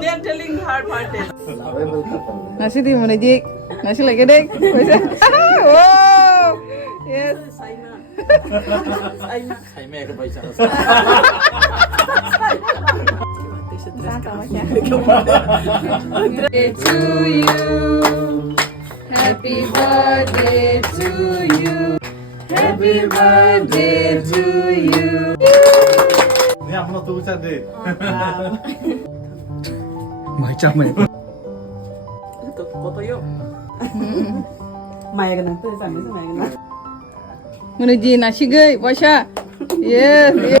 They are telling hard parted. Nasi di mana Jik? Nasi lagi dek. Wow. Yes. Saina. Saina. Saimeko paisa. Birthday to you. Happy birthday to you. Happy birthday to you. Ni अपना तू उचर दे. Macam ni. Ito, koto yo. Maya ka na. Ito, sabi sa maya ka na. Mana Ji nasi gay, Pasha. Yes. Yes.